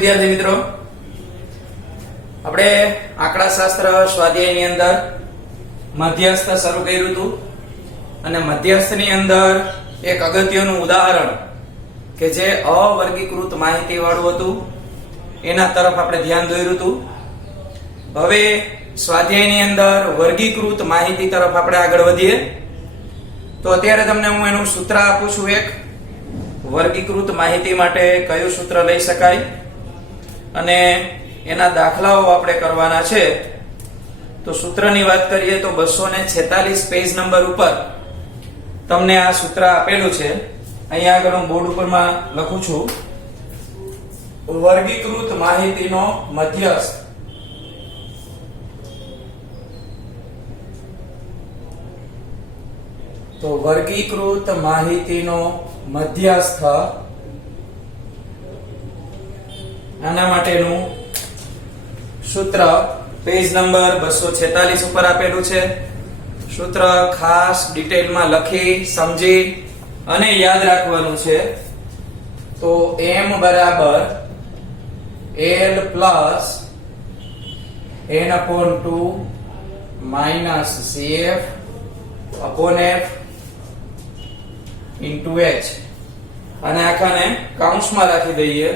વિદ્યાર્થી મિત્રો, આપણે આંકડાશાસ્ત્ર સ્વાધ્યાયની અંદર મધ્યસ્થ શરૂ કર્યું હતું અને મધ્યસ્થની અંદર એક અગત્યનું ઉદાહરણ કે જે અવર્ગીકૃત માહિતી વાળું હતું એના તરફ આપણે ધ્યાન દોર્યું હતું. હવે સ્વાધ્યાયની અંદર વર્ગીકૃત માહિતી તરફ આપણે આગળ વધીએ. તો અત્યારે તમને હું એનું સૂત્ર આપું છું. એક વર્ગીકૃત માહિતી માટે કયું સૂત્ર લઈ શકાય અને એના દાખલાઓ આપણે કરવાના છે. તો સૂત્રની વાત કરીએ તો 246 પેજ નંબર ઉપર તમને આ સૂત્ર આપેલું છે. અહીંયા આગળ હું બોર્ડ ઉપરમાં લખું છું, વર્ગીકૃત માહિતીનો મધ્યસ્થ. તો વર્ગીકૃત માહિતીનો મધ્યસ્થ, આના માટેનું સૂત્ર પેજ નંબર 246 ઉપર આપેલું છે. સૂત્ર ખાસ ડિટેલમાં લખી સમજી અને યાદ રાખવાનું છે. તો m બરાબર l plus n/2 minus cf upon f into h, અને આખાને કૌંસમાં રાખી દઈએ.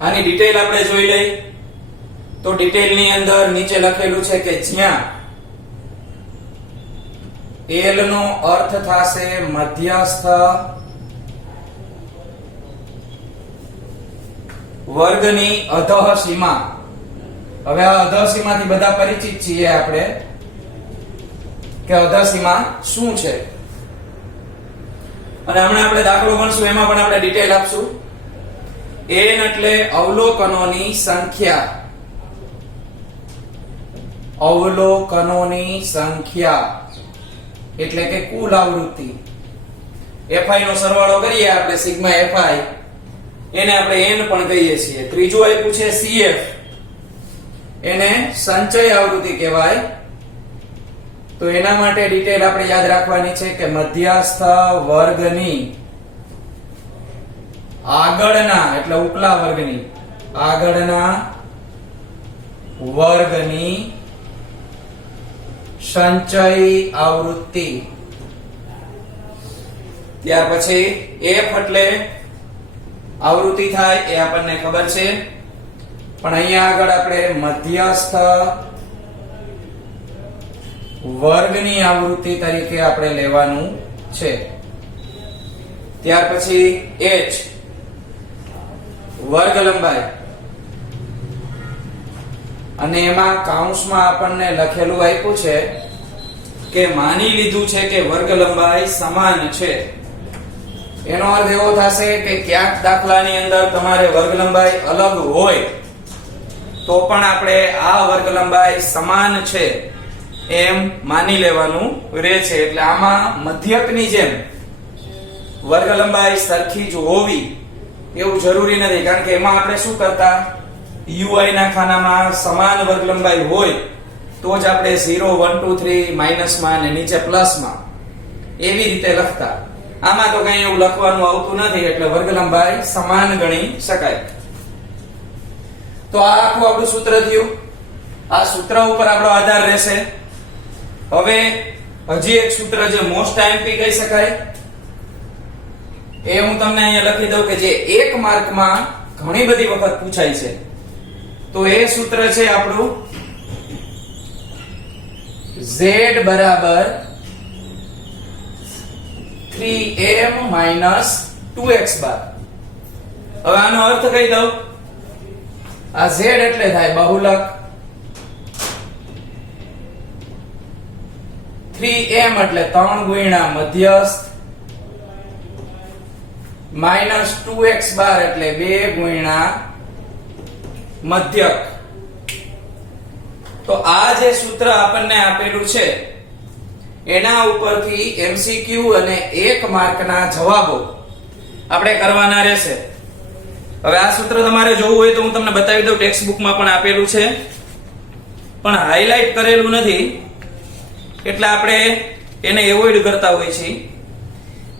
આની ડિટેલ આપણે જોઈ લઈ. તો ડિટેલની અંદર નીચે લખેલું છે કે જ્યાં l નો અર્થ થશે મધ્યસ્થ, વર્ગની અધઃ સીમા. હવે આ અધઃ સીમાથી બધા પરિચિત છીએ આપણે કે અધઃ સીમા શું છે, અને હમણાં આપણે દાખલો ગણશું એમાં પણ આપણે ડિટેલ આપશું. n એટલે અવલોકનોની સંખ્યા, અવલોકનોની સંખ્યા એટલે કે કુલ આવૃત્તિ. fi નો સરવાળો કરીએ આપણે સિગ્મા fi, એને આપણે n પણ કહીએ છીએ. ત્રીજું આપ્યું છે cf, એને સંચય આવૃત્તિ કહેવાય. તો એના માટે ડિટેલ આપણે યાદ રાખવાની છે કે મધ્યસ્થ વર્ગની આગળના એટલે ઉપલા વર્ગની, આગળના વર્ગની સંચય આવૃત્તિ. ત્યાર પછી f એટલે આવૃત્તિ થાય એ આપણને ખબર છે, પણ અહીંયા આગળ આપણે મધ્યસ્થ વર્ગની આવૃત્તિ તરીકે આપણે લેવાનું છે. ત્યાર પછી h વર્ગ લંબાઈ, અને એમાં કૌંસમાં આપણને લખેલું આપ્યું છે કે માની લીધું છે કે વર્ગ લંબાઈ સમાન છે. એનો અર્થ એવો થશે કે ક્યાંક દાખલાની અંદર તમારે વર્ગ લંબાઈ અલગ હોય તો પણ આપણે આ વર્ગ લંબાઈ સમાન છે એમ માની લેવાનું રહે છે. એટલે આમાં મધ્યકની જેમ વર્ગ લંબાઈ સરખી જ હોવી એવું જરૂરી નથી, કારણ કે એમાં આપણે શું કરતા, ui ના ખાનામાં સમાન વર્ગ લંબાઈ હોય તો જ આપણે 0 1 2 3 માઈનસમાં અને નીચે પ્લસમાં એવી રીતે લખતા. આમાં તો કઈ એવું લખવાનું આવતું નથી, એટલે વર્ગ લંબાઈ સમાન ગણી શકાય. તો આ આખું આપણું સૂત્ર થયું. આ સૂત્ર ઉપર આપણો આધાર રહેશે. હવે હજી એક સૂત્ર જે મોસ્ટ આઈએમપી કહી શકાય એ હું તમને અહીંયા લખી દઉં કે જે એક માર્કમાં ઘણી બધી વખત પૂછાય છે. તો એ સૂત્ર છે આપણું z બરાબર 3m માઇનસ 2x બાર. હવે આનો અર્થ કહી દઉં. આ z એટલે થાય બહુલક, 3m એટલે 3 ગુણ્યા મધ્યસ્થ, માઇનસ 2x બાર એટલે 2 ગુણ્યા મધ્યક. તો આ જે સૂત્ર આપણને આપેલું છે એના ઉપરથી MCQ અને 1 માર્કના જવાબો આપણે કરવાના રહેશે. હવે આ સૂત્ર તમારે જોવું હોય તો હું તમને બતાવી દઉં. ટેક્સ્ટ બુકમાં પણ આપેલું છે, પણ હાઇલાઇટ કરેલું નથી એટલે આપણે એને એવોઇડ કરતા હોઈએ છીએ.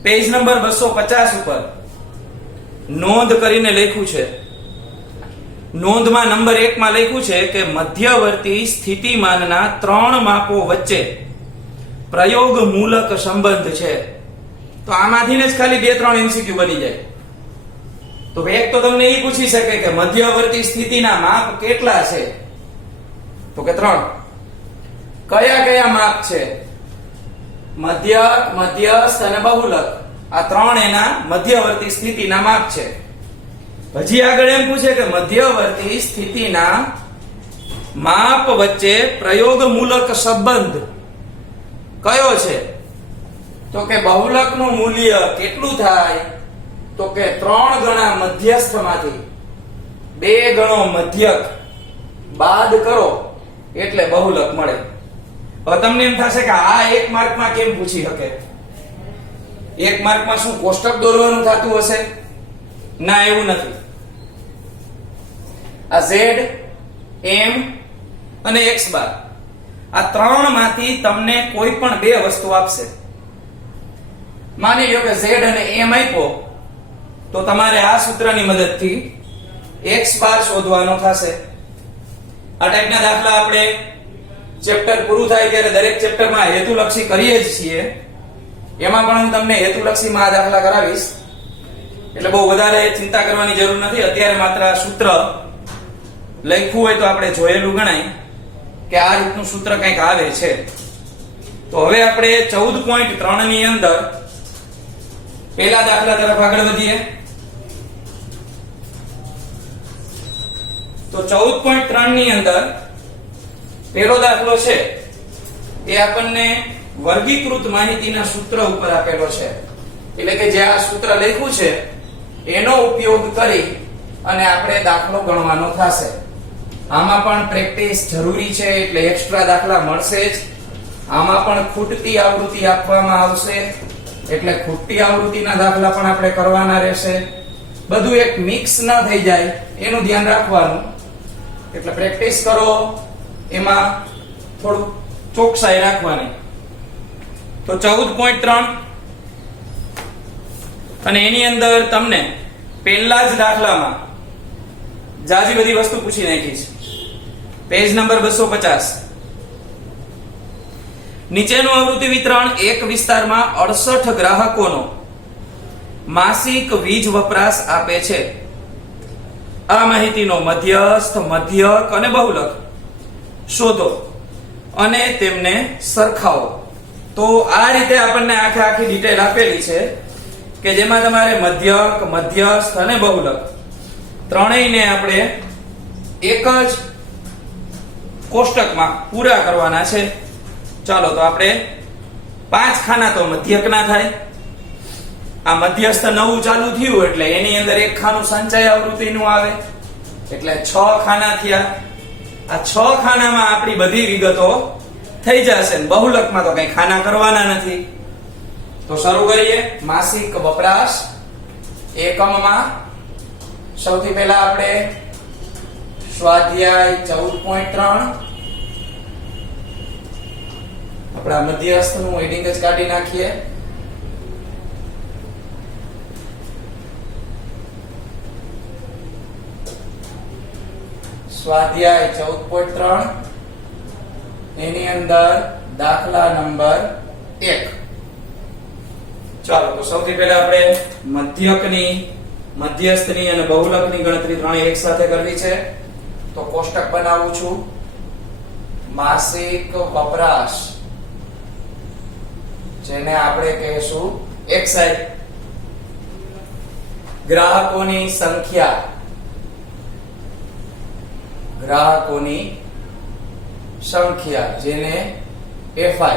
પેજ નંબર 250 ઉપર નોંધ કરીને લખ્યું છે. નોંધમાં નંબર 1 માં લખ્યું છે કે મધ્યવર્તી સ્થિતિમાનના 3 માપો વચ્ચે પ્રયોગમૂલક સંબંધ છે. તો આમાંથી જ ખાલી 2-3 MCQ બની જાય. તો એક તો તમને એ પૂછી શકે કે મધ્યવર્તી સ્થિતિના માપ કેટલા છે? તો કે 3. કયા કયા માપ છે? મધ્યક, મધ્યસ્થ અને બહુલક. આ 3 એના મધ્યવર્તી સ્થિતિના માપ છે. હજી આગળ એમ પૂછે કે મધ્યવર્તી સ્થિતિના માપ વચ્ચે પ્રયોગમૂલક સંબંધ કયો છે? તો કે બહુલકનું મૂલ્ય કેટલું થાય? તો કે 3 ગણા મધ્યસ્થમાંથી 2 ગણો મધ્યક બાદ કરો એટલે બહુલક મળે. હવે તમને એમ થશે કે આ 1 માર્કમાં કેમ પૂછી શકે? 1 માર્કમાં શું કોષ્ટક દોરવાનું થતું હશે? ના, એવું નથી. આ z, m અને x બાર આ 3 માંથી તમને કોઈ પણ 2 વસ્તુ આપશે. માની લો કે z અને m આપ્યો તો તમારે આ સૂત્રની મદદથી x બાર શોધવાનો થશે. આ ટાઈપના દાખલા આપણે ચેપ્ટર પૂરું થાય ત્યારે દરેક ચેપ્ટરમાં હેતુલક્ષી કરીએ જ છીએ. એમાં પણ હું તમને હેતુલક્ષીમાં આ દાખલા કરાવીશ, એટલે બહુ વધારે ચિંતા કરવાની જરૂર નથી. અત્યારે માત્ર આ સૂત્ર લખ્યું હોય તો આપણે જોયેલું ગણાય કે આ રીતનું સૂત્ર કંઈક આવે છે. તો હવે આપણે 14.3 ની અંદર પહેલા દાખલા તરફ આગળ વધીએ. તો 14.3 ની અંદર પહેલો દાખલો છે એ આપણને વર્ગીકૃત માહિતીના સૂત્ર ઉપર આપેલો છે. એટલે કે જે આ સૂત્ર લખ્યું છે એનો ઉપયોગ કરી અને આપણે દાખલો ગણવાનો થશે. આમાં પણ પ્રેક્ટિસ જરૂરી છે, એટલે એક્સ્ટ્રા દાખલા મળશે જ. આમાં પણ ખૂટતી આવૃત્તિ આપવામાં આવશે, એટલે ખૂટતી આવૃત્તિના દાખલા પણ આપણે કરવાના રહેશે. બધું એક મિક્સ ન થઈ જાય એનું ધ્યાન રાખવાનું. એટલે પ્રેક્ટિસ કરો, એમાં થોડું ચોકસાઈ રાખવાની. તો 14.3 અને એની અંદર તમને પહેલા જ દાખલામાં જાજી બધી વસ્તુ પૂછી નાખી છે. Page number 250. નીચેનું આવૃત્તિ વિતરણ એક વિસ્તારમાં 68 ગ્રાહકોનો માસિક વીજ વપરાશ આપે છે. આ માહિતીનો મધ્યસ્થ, મધ્યક અને બહુલક શોધો અને તેમને સરખાવો. તો આ રીતે આપણને આખી ડિટેલ આપેલી છે કે જેમાં તમારે મધ્યક, મધ્યસ્થ અને બહુલક ત્રણેયને આપણે એક જ કોષ્ટકમાં પૂરા કરવાના છે. ચાલો તો આપણે 5 ખાના તો મધ્યકના થાય. આ મધ્યસ્થ નવું ચાલુ થયું એટલે એની અંદર 1 ખાનું સંચય આવૃત્તિનું આવે, એટલે 6 ખાના થયા. આ 6 ખાનામાં આપણી બધી વિગતો થઈ જશે. બહુલકમાં તો કઈ ખાના કરવાના નથી. તો શરૂ કરીએ. માસિક વપરાશ એકમમાં સૌથી પહેલા આપણે સ્વાધ્યાય 14.3 આપણા મધ્યસ્થનું હેડિંગ જ કાઢી નાખીએ. સ્વાધ્યાય 14.3 એની અંદર દાખલા નંબર 1. ચાલો તો સૌથી પહેલા આપણે મધ્યકની, મધ્યસ્થની અને બહુલકની ગણતરી ત્રણેય એક સાથે કરવી છે. તો કોષ્ટક બનાવું છું. માસિક વપરાશ જેને આપણે કહીશું xi, ગ્રાહકોની સંખ્યા, ગ્રાહકોની સંખ્યા જેને fi.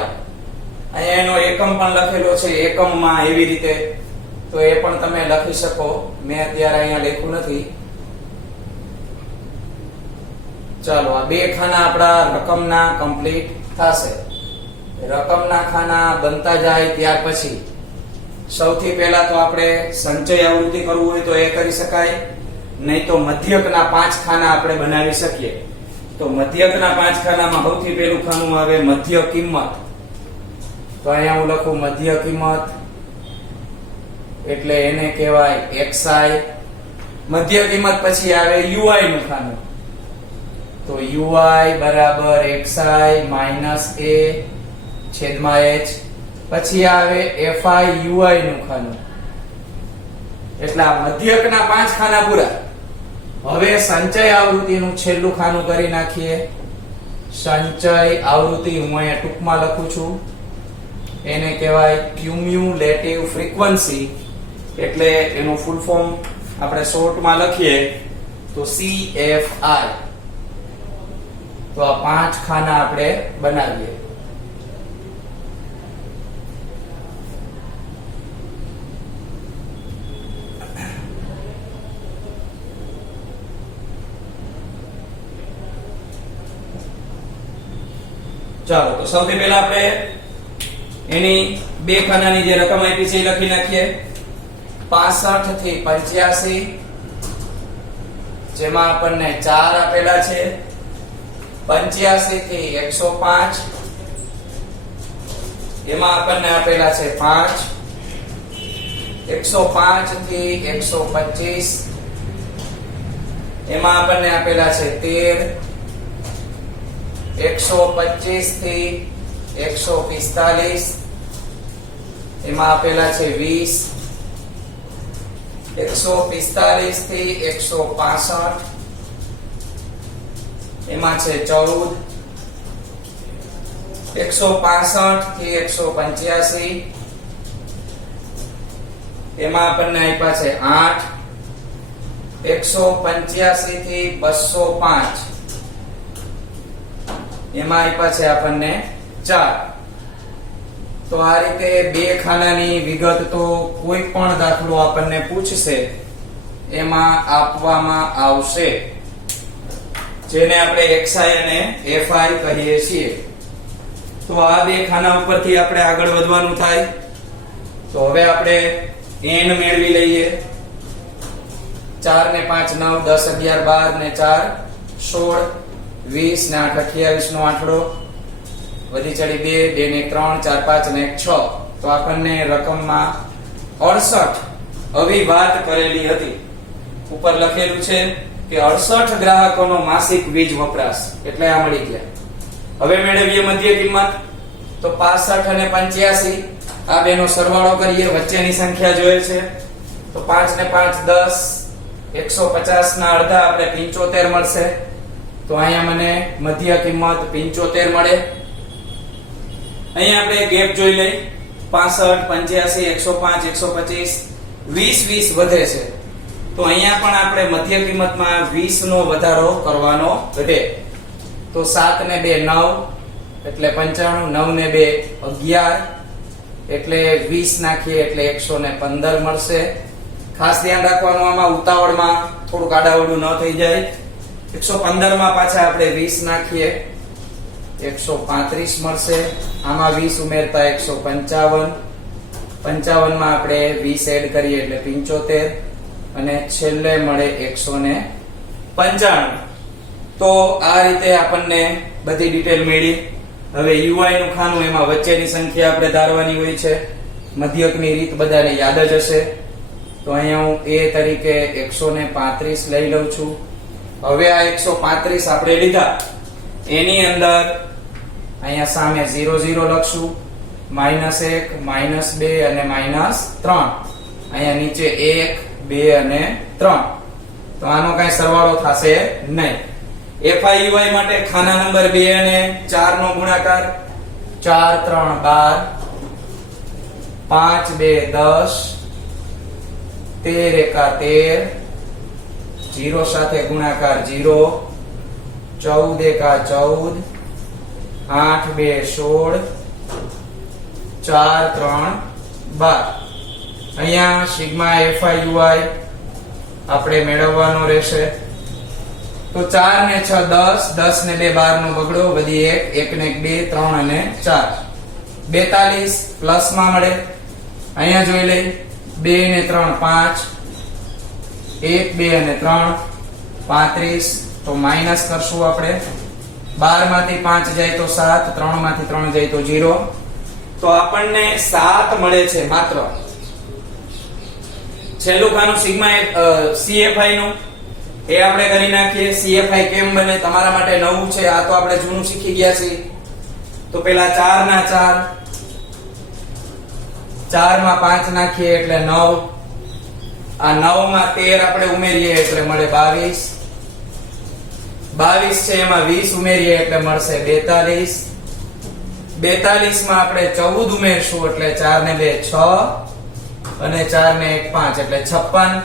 અહીંયા એનો એકમ પણ લખેલો છે એકમમાં એવી રીતે, તો એ પણ તમે લખી શકો. મેં અત્યારે અહીંયા લખ્યું નથી. ચાલો આ 2 ખાના આપણા રકમના કમ્પ્લીટ થશે. રકમના ખાના બનતા જાય ત્યાર પછી સૌથી પહેલા તો આપણે સંચય આવૃત્તિ કરવું હોય તો એ કરી શકાય, નહીં તો મધ્યકના 5 ખાના આપણે બનાવી શકીએ. તો મધ્યકના 5 ખાનામાં સૌથી પહેલું ખાનું આવે મધ્ય કિંમત. તો અહીંયા હું લખું મધ્ય કિંમત. એટલે એને કહેવાય xi. મધ્ય કિંમત પછી આવે ui નું ખાનું, તો ui બરાબર xi માઈનસ a છેદમાં h. પછી આવે fi ui નું ખાનું, એટલે આ મધ્યકના 5 ખાના પૂરા. હવે સંચય આવૃત્તિનું છેલ્લું ખાનું કરી નાખીએ. સંચય આવૃત્તિ હું અહીંયા ટૂંકમાં લખું છું, એને કહેવાય ક્યુમ્યુલેટિવ ફ્રીક્વન્સી, એટલે એનું ફૂલ ફોર્મ આપણે શોર્ટમાં લખીએ તો CFI. તો આ 5 ખાના આપણે બનાવીએ. ચાલો, તો સૌથી પહેલા આપણે એની બે ખાનાની જે રકમ આપી છે એ લખી નાખીએ. 65 થી 85, જેમાં આપણને 4 આપેલા છે. 85 થી 105, એમાં આપણને આપેલા છે 5. 105 થી 125, એમાં આપણને આપેલા છે 13. 125 થી 145, એમાં આપેલા છે 20. 145 થી 165, એમાં છે 14. 165 થી 185, એમાં આપણને આપ્યા છે 8. 185 થી 205, એમાં આપ્યા છે આપણને 4. તો આ રીતે બે ખાનાની વિગત તો કોઈ પણ દાખલો આપણને પૂછશે એમાં આપવામાં આવશે, જેને આપણે xi અને fi કહીએ છીએ. તો આ બે ખાના ઉપરથી આપણે આગળ વધવાનું થાય. તો હવે આપણે n મેળવી લઈએ. 4 ને 5 9, 10 11 12 ને 4 16, 20 ને 8 28 નો આંકડો, વધી ચડી 2 ને 3 4 5 ને 6. તો આપણને રકમમાં 68 આવી વાત કરેલી હતી. ઉપર લખેલું છે કે 68 ગ્રાહકોનો માસિક વીજ વપરાશ, એટલે આ મળી ગયા. હવે મેળવીએ મધ્ય કિંમત. તો 65 અને 85, આ બેનો સરવાળો કરીએ, વચ્ચેની સંખ્યા જોઈએ છે. તો 5 ને 5 10, 150 ના અડધા આપણે 75 મળશે. તો અહીંયા મને મધ્ય કિંમત 75 મળે. અહીંયા આપણે ગેપ જોઈ લઈ. 65 85 105 125, 20 વધે છે. તો અહીંયા પણ આપણે મધ્ય કિંમતમાં 20 નો વધારો કરવાનો રહે. તો 7 ને 2 9, એટલે 95. 9 ને 2 11, એટલે 20 નાખીએ એટલે 115 મળશે. ખાસ ધ્યાન રાખવાનું, આમાં ઉતાવળમાં થોડું આડાવડું ન થઈ જાય. 115 માં પાછા આપણે 20 નાખીએ, 135 મળશે. આમાં 20 ઉમેરતા 155. 55 માં આપણે 20 એડ કરીએ એટલે 75, અને છેલ્લે મળે 195. તો આ રીતે આપણને બધી ડિટેલ મળી. હવે ui નું ખાનું, એમાં વચ્ચેની સંખ્યા આપણે ધારવાની હોય છે. મધ્યકની રીત બધાને યાદ જ હશે. તો અહીંયા હું a તરીકે 135 લઈ લઉં છું. હવે આ 135 આપણે લીધા, એની અંદર અહીંયા સામે 0 0 લખશું, -1 -2 અને -3. અહીંયા નીચે 1 2 અને 3. તો આનો કઈ સરવાળો થશે નહીં. fi ui માટે ખાના નંબર 2 અને 4 નો ગુણાકાર 4 3 12, 5 2 10, 13 એકા 13, 0 સાથે ગુણાકાર 0, 14 એકા 14, 8 2 16, 4 3 12. અહીંયા સિગ્મા fi ui આપણે મેળવવાનો રહેશે. તો 4 ને 6 10, 10 ને 2 12 નો બગડો, વધી 1, 1 ને 2 3 અને 4, 42 પ્લસ માં મળે. અહીંયા જોઈ લઈ, 2 ને 3 5, 1 2 અને 3 35. તો માઈનસ કરશું આપણે. 12 માંથી 5 જાય તો 7, 3 માંથી 3 જાય તો 0. તો આપણને 7 મળે છે માત્ર. છેલ્લું ખાનું સિગ્મા CFI નું એ આપણે કરી નાખીએ. CFI કેમ બને તમારા માટે નવું છે, આ તો આપણે જૂનું શીખી ગયા છીએ. તો પેલા 4 ના 4, 4 માં 5 નાખીએ એટલે 9, આ 9 માં 13 આપણે ઉમેરીએ એટલે મળે 22, 22 છે એમાં 20 ઉમેરીએ એટલે મળશે 42, 42 માં આપણે 14 ઉમેરશું એટલે 4 ને 2 6 અને 4 ને 1 5 એટલે 56,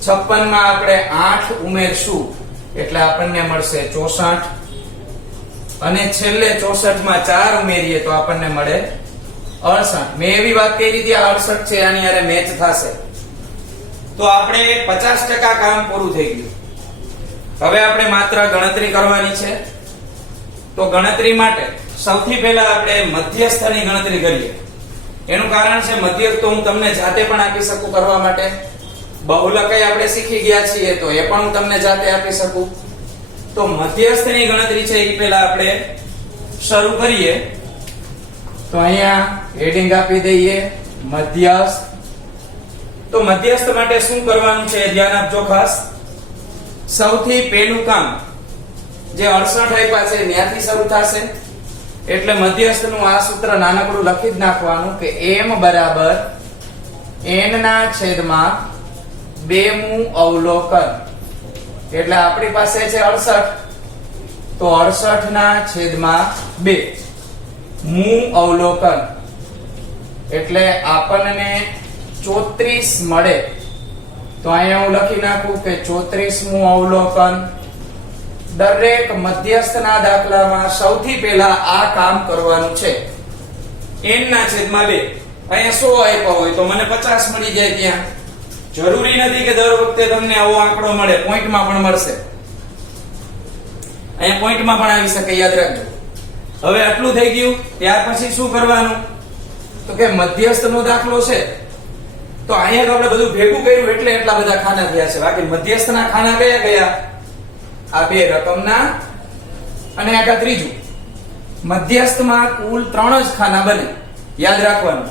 56 માં આપણે 8 ઉમેરશું એટલે આપણને મળશે 64 અને છેલ્લે 64 માં 4 ઉમેરીએ તો આપણને મળે 68. મેં એવી વાત કરી હતી આ 68 છે આની હારે મેચ થશે. તો આપણે 50% કામ પૂરું થઈ ગયું. હવે આપણે માત્ર ગણતરી કરવાની છે. તો ગણતરી માટે સૌથી પહેલા આપણે મધ્યસ્થની ગણતરી કરીએ. એનું કારણ છે મધ્યસ્થ તો હું તમને જાતે પણ આપી શકું કરવા માટે. બહુલકય આપણે શીખી ગયા છીએ તો એ પણ હું તમને જાતે આપી શકું. તો મધ્યસ્થની ગણતરી છે એ પહેલા આપણે શરૂ કરીએ. તો અહીંયા હેડિંગ આપી દઈએ મધ્યસ્થ. તો મધ્યસ્થ માટે શું કરવાનું છે ધ્યાન આપજો ખાસ. સૌથી પહેલું કામ જે 68 આપ્યા છે ત્યાંથી શરૂ થશે. એટલે મધ્યસ્થનું આ સૂત્ર નાનકડું લખી જ નાખવાનું કે m બરાબર n ના છેદમાં 2 મું અવલોકન. એટલે આપણી પાસે છે 68, તો 68 ના છેદમાં 2 મું અવલોકન એટલે આપણને 34 મળે. તો અહીંયા હું લખી નાખું કે 34 મું અવલોકન. દરેક મધ્યસ્થના દાખલામાં સૌથી પહેલા આ કામ કરવાનું છે. n ના છેદમાં 2. અહીંયા 100 આપ્યો હોય તો મને 50 મળી જાય. ત્યાં જરૂરી નથી કે દર વખતે તમને આવો આંકડો મળે, પોઈન્ટમાં પણ મળશે. અહીંયા પોઈન્ટમાં પણ આવી શકે, યાદ રાખજો. હવે આટલું થઈ ગયું. ત્યાર પછી શું કરવાનું? તો કે મધ્યસ્થનો દાખલો છે તો અહીંયા તો આપણે બધું ભેગું કર્યું એટલે એટલા બધા ખાના થયા છે. બાકી મધ્યસ્થના ખાના કયા કયા? આ બે રકમના અને આ ત્રીજું. મધ્યસ્થમાં કુલ 3 જ ખાના બને, યાદ રાખવાનું.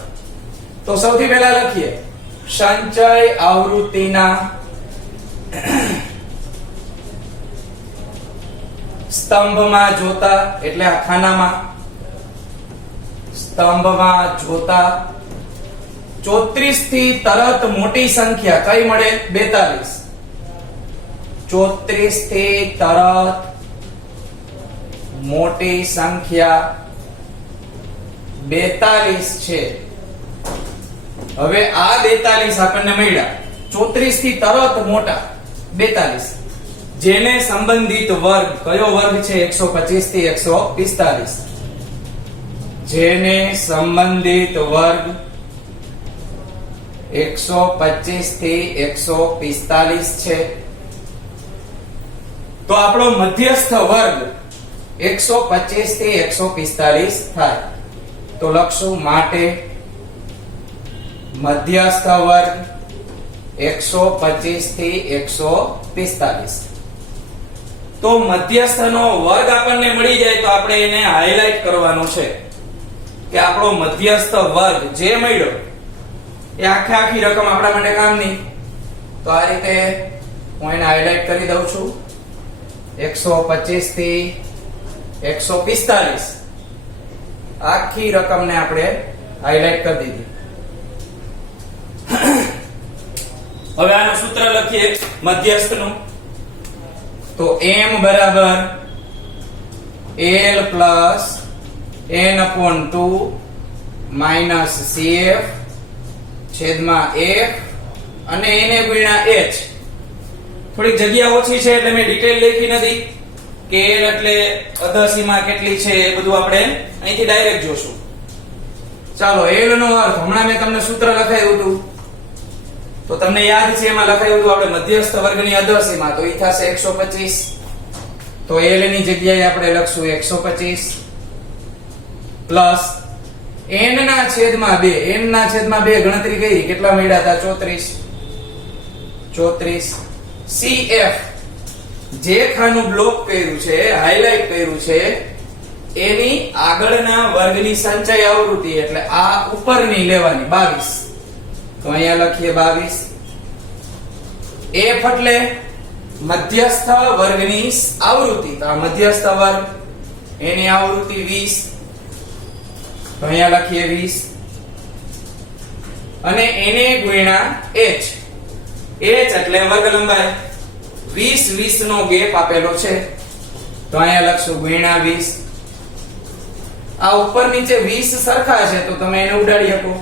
તો સૌથી પહેલા લખીએ સંચય આવૃત્તિના સ્તંભમાં જોતા, એટલે આ ખાનામાં સ્તંભમાં જોતા 34 થી તરત મોટી સંખ્યા કઈ મળે? 42. 34 થી તરત મોટી સંખ્યા 42 છે. હવે આ 42 આપણને મળ્યા. 34 થી તરત મોટા 42 જેને સંબંધિત વર્ગ કયો વર્ગ છે? 125 થી 145. જેને સંબંધિત વર્ગ 125 થી 145 છે. તો આપણો મધ્યસ્થ વર્ગ 125 થી 145 થાય. તો લખશું માટે મધ્યસ્થ વર્ગ 125 થી 145. તો મધ્યસ્થનો વર્ગ આપણને મળી જાય તો આપણે એને હાઇલાઇટ કરવાનો છે કે આપણો મધ્યસ્થ વર્ગ જે મળ્યો એ આખી રકમ આપણા માટે કામની. તો આ રીતે હું એને હાઇલાઇટ કરી દઉં છું. 125 થી 145 આખી રકમને આપણે હાઇલાઇટ કરી દીધી. હવે આનું સૂત્ર લખીએ મધ્યસ્થનું. તો m બરાબર l plus n/2 minus cf છેદમાં f અને n ગુણ્યા h. થોડીક જગ્યા ઓછી છે એટલે મેં ડિટેલ લખી નથી કે l એટલે અધસીમા કેટલી છે એ બધું આપણે અહીંથી ડાયરેક્ટ જોશું. ચાલો l નો અર્થ હમણાં મેં તમને સૂત્ર લખાયું હતું તો તમને યાદ છે એમાં લખાયું હતું આપણે મધ્યસ્થ વર્ગની અધસીમા તો ઈ થશે 125. તો l ની જગ્યાએ આપણે લખશું 125 પ્લસ n ના છેદમાં 2. n ના છેદમાં 2 ગણતરી કરી કેટલા મળ્યા હતા? 34. cf જે ખાનું બ્લોક કર્યું છે, હાઇલાઇટ કર્યું છે એની આગળના વર્ગની સંચય આવૃત્તિ એટલે આ ઉપરની લેવાની 22. તો અહીંયા લખીએ 22 F એટલે મધ્યસ્થ વર્ગની આવૃત્તિ. તો આ મધ્યસ્થ વર્ગ એની આવૃત્તિ 20. તો અહીંયા લખીએ 20 અને એને ગુણ્યા h. h એટલે વર્ગ લંબાઈ. 20 20 નો ગેપ આપેલો છે તો અહીંયા લખશું ગુણ્યા 20. આ ઉપર નીચે 20 સરખા છે તો તમે એને ઉડાડી શકો.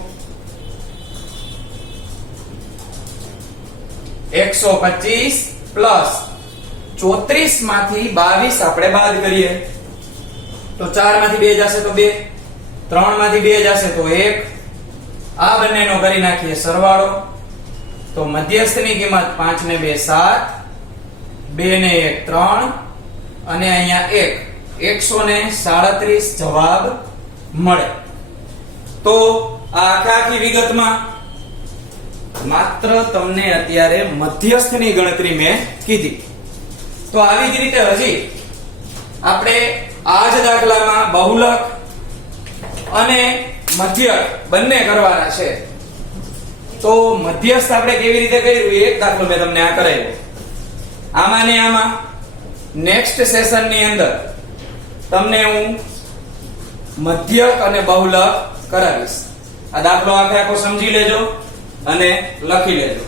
125 પ્લસ 34 માંથી 22 આપણે બાદ કરીએ તો 4 માંથી 2 જશે તો 2, 3 માંથી 2 જશે તો 1. આ બંનેનો કરી નાખીએ સરવાળો. તો મધ્યસ્થની કિંમત 5 ને 2 7, 2 ને 1 3 અને અહીંયા 1 137 જવાબ મળે. તો આ આખી વિગતમાં માત્ર તમને અત્યારે મધ્યસ્થની ગણતરી મેં કીધી. તો આવી જ રીતે હજી આપણે આ જ દાખલામાં બહુલક અને મધ્યક બંને કરવાના છે. તો મધ્યસ્થ આપણે કેવી રીતે કર્યું એક દાખલો મેં તમને આ કરાવ્યો. આમાં ને આમાં નેક્સ્ટ સેશન ની અંદર તમને હું મધ્યક અને બહુલક કરાવીશ. આ દાખલો આખો સમજી લેજો અને લખી લેજો.